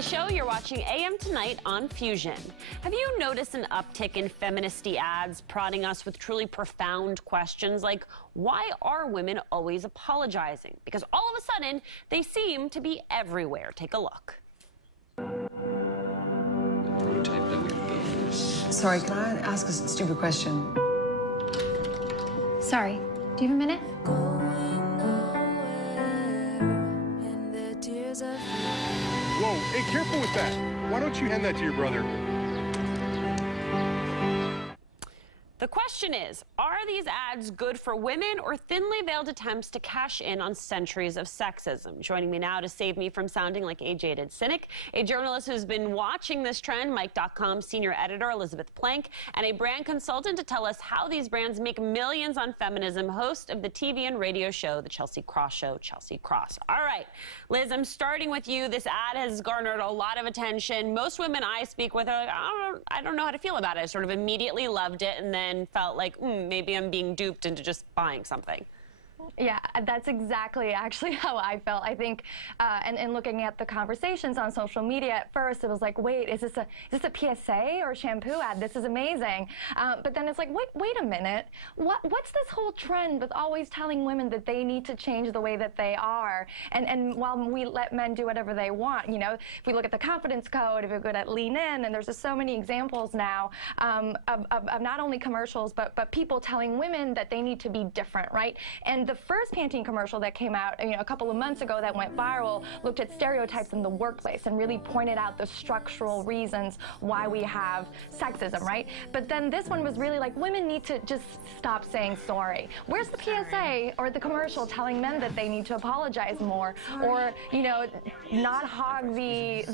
the show. You're watching AM Tonight on Fusion. Have you noticed an uptick in feministy ads prodding us with truly profound questions like, why are women always apologizing? Because all of a sudden, they seem to be everywhere. Take a look. Sorry, can I ask a stupid question? Sorry, do you have a minute? Whoa, hey, careful with that. Why don't you hand that to your brother? The question is, are these ads good for women or thinly veiled attempts to cash in on centuries of sexism? Joining me now to save me from sounding like a jaded cynic, a journalist who's been watching this trend, Mike.com senior editor Elizabeth Plank, and a brand consultant to tell us how these brands make millions on feminism, host of the TV and radio show, The Chelsea Krost Show, Chelsea Krost. All right, Liz, I'm starting with you. This ad has garnered a lot of attention. Most women I speak with are like, I don't know how to feel about it. I sort of immediately loved it and then felt like, maybe I'm being duped into just buying something. Yeah, that's exactly actually how I felt. I think, and looking at the conversations on social media, at first it was like, wait, is this a PSA or a shampoo ad? This is amazing. But then it's like, wait a minute. What's this whole trend with always telling women that they need to change the way that they are? And while we let men do whatever they want, you know, if we look at the confidence code, if we're good at lean in, and there's just so many examples now of not only commercials, but people telling women that they need to be different, right? And the first Pantene commercial that came out, a couple of months ago that went viral looked at stereotypes in the workplace and really pointed out the structural reasons why we have sexism, right? But then this one was really like, women need to just stop saying sorry. Where's the PSA or the commercial telling men that they need to apologize more, or not hog the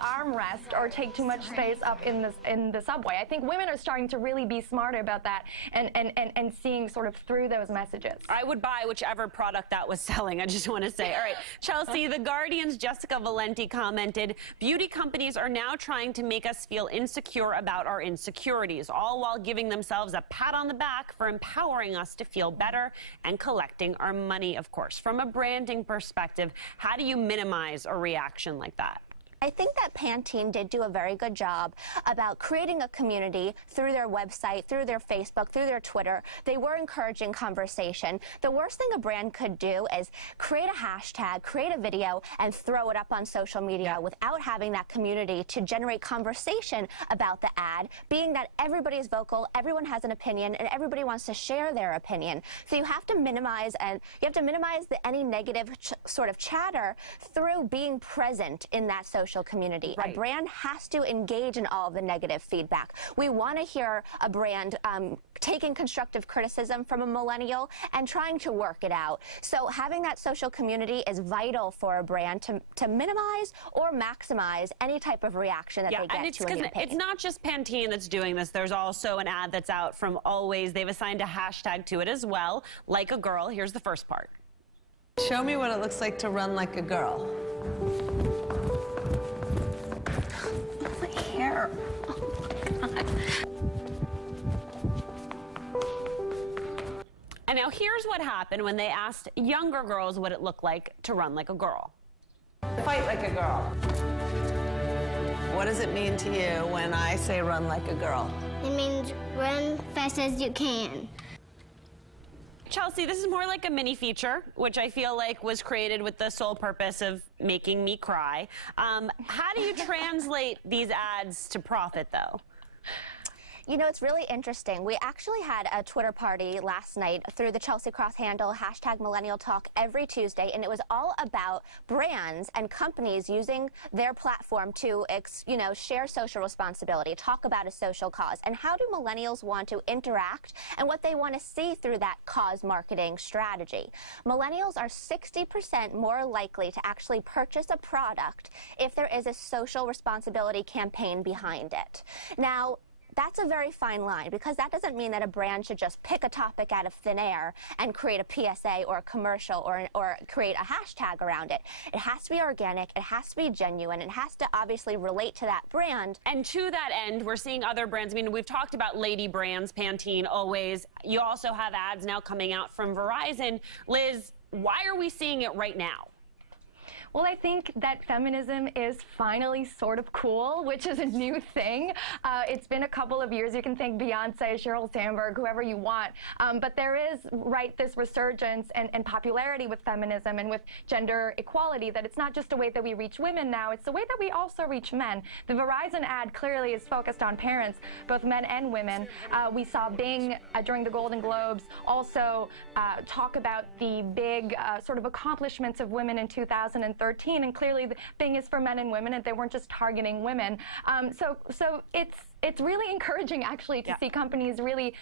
armrest or take too much space up in the subway? I think women are starting to really be smarter about that and seeing sort of through those messages. I would buy whichever product that was selling, I just want to say. All right, Chelsea, The Guardian's Jessica Valenti commented, beauty companies are now trying to make us feel insecure about our insecurities, all while giving themselves a pat on the back for empowering us to feel better and collecting our money, of course. From a branding perspective, how do you minimize a reaction like that? I think that Pantene did do a very good job about creating a community through their website, through their Facebook, through their Twitter. They were encouraging conversation. The worst thing a brand could do is create a hashtag, create a video, and throw it up on social media without having that community to generate conversation about the ad, being that everybody is vocal, everyone has an opinion, and everybody wants to share their opinion. So you have to minimize, any negative sort of chatter through being present in that social community. Right. A brand has to engage in all of the negative feedback. We want to hear a brand taking constructive criticism from a millennial and trying to work it out. So having that social community is vital for a brand to minimize or maximize any type of reaction that they get to a campaign. It's not just Pantene that's doing this. There's also an ad that's out from Always. They've assigned a hashtag to it as well, like a girl. Here's the first part. Show me what it looks like to run like a girl. Hair. And now here's what happened when they asked younger girls what it looked like to run like a girl. Fight like a girl. What does it mean to you when I say run like a girl? It means run fast as you can. Chelsea, this is more like a mini feature, which I feel like was created with the sole purpose of making me cry. How do you translate these ads to profit, though? You know, it's really interesting. We actually had a Twitter party last night through the Chelsea Krost handle, #MillennialTalk, every Tuesday, and it was all about brands and companies using their platform to, share social responsibility, talk about a social cause, and how do millennials want to interact and what they want to see through that cause marketing strategy. Millennials are 60% more likely to actually purchase a product if there is a social responsibility campaign behind it. Now, that's a very fine line, because that doesn't mean that a brand should just pick a topic out of thin air and create a PSA or a commercial or create a hashtag around it. It has to be organic, it has to be genuine, it has to obviously relate to that brand. And to that end, we're seeing other brands. I mean, we've talked about lady brands, Pantene, Always. You also have ads now coming out from Verizon. Liz, why are we seeing it right now? Well, I think that feminism is finally sort of cool, which is a new thing. It's been a couple of years. You can thank Beyonce, Sheryl Sandberg, whoever you want. But there is, this resurgence and popularity with feminism and with gender equality, that it's not just a way that we reach women now, it's the way that we also reach men. The Verizon ad clearly is focused on parents, both men and women. We saw Bing during the Golden Globes also talk about the big sort of accomplishments of women in 2013, and clearly Bing is for men and women, and they weren't just targeting women. So it's really encouraging, actually, to see companies really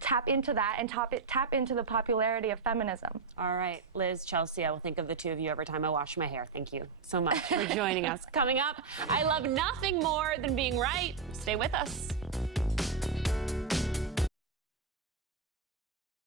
tap into that and tap into the popularity of feminism. All right, Liz, Chelsea, I will think of the two of you every time I wash my hair. Thank you so much for joining us. Coming up, I love nothing more than being right. Stay with us.